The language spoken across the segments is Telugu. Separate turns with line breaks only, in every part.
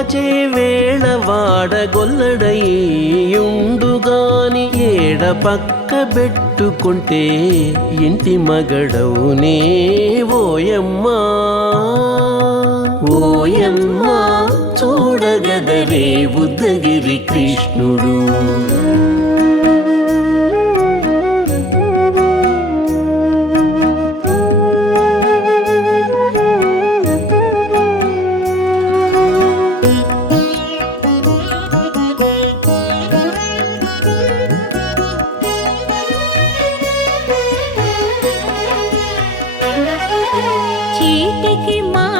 దూడలగాచే వేళ వాడగొల్లడయ్యుండుగాని ఏడ పక్క పెట్టుకుంటే ఇంటి మగడవునే ఓయమ్మా. ఓయమ్మా చూడగదరే బుద్ధగిరి కృష్ణుడు.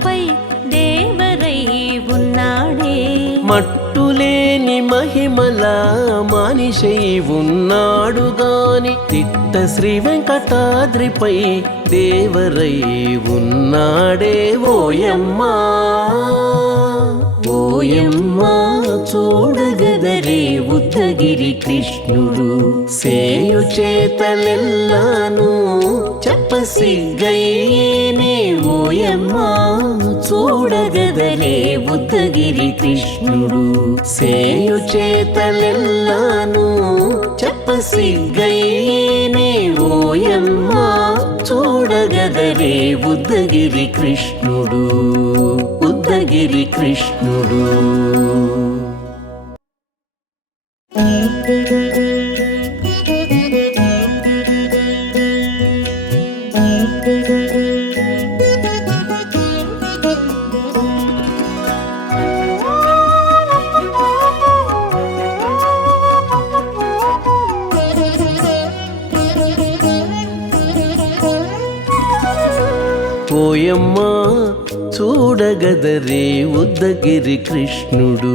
వెంకటాద్రిపై దేవరై ఉన్నాడే.
మట్టులేని మహిమల మనిషై ఉన్నాడు గాని తిట్ట శ్రీ వెంకటాద్రిపై దేవరై ఉన్నాడే. ఓయమ్మా ఓయమ్మా చూడగదరే ఉత్తగిరి కృష్ణుడు. సేయు చేతలెల్లాను చెప్పసిగ్గయ్యేనే ఓయమ్మా చూడగదరే ఉద్దగిరి కృష్ణుడు. సేయు చేతలెల్లాను చెప్పసిగ్గయ్యేనే ఓయమ్మా చూడగదలే బుద్ధగిరి కృష్ణుడు. బుద్ధగిరి కృష్ణుడు. ఓయమ్మా చూడగదరే ఉద్దగిరి కృష్ణుడు.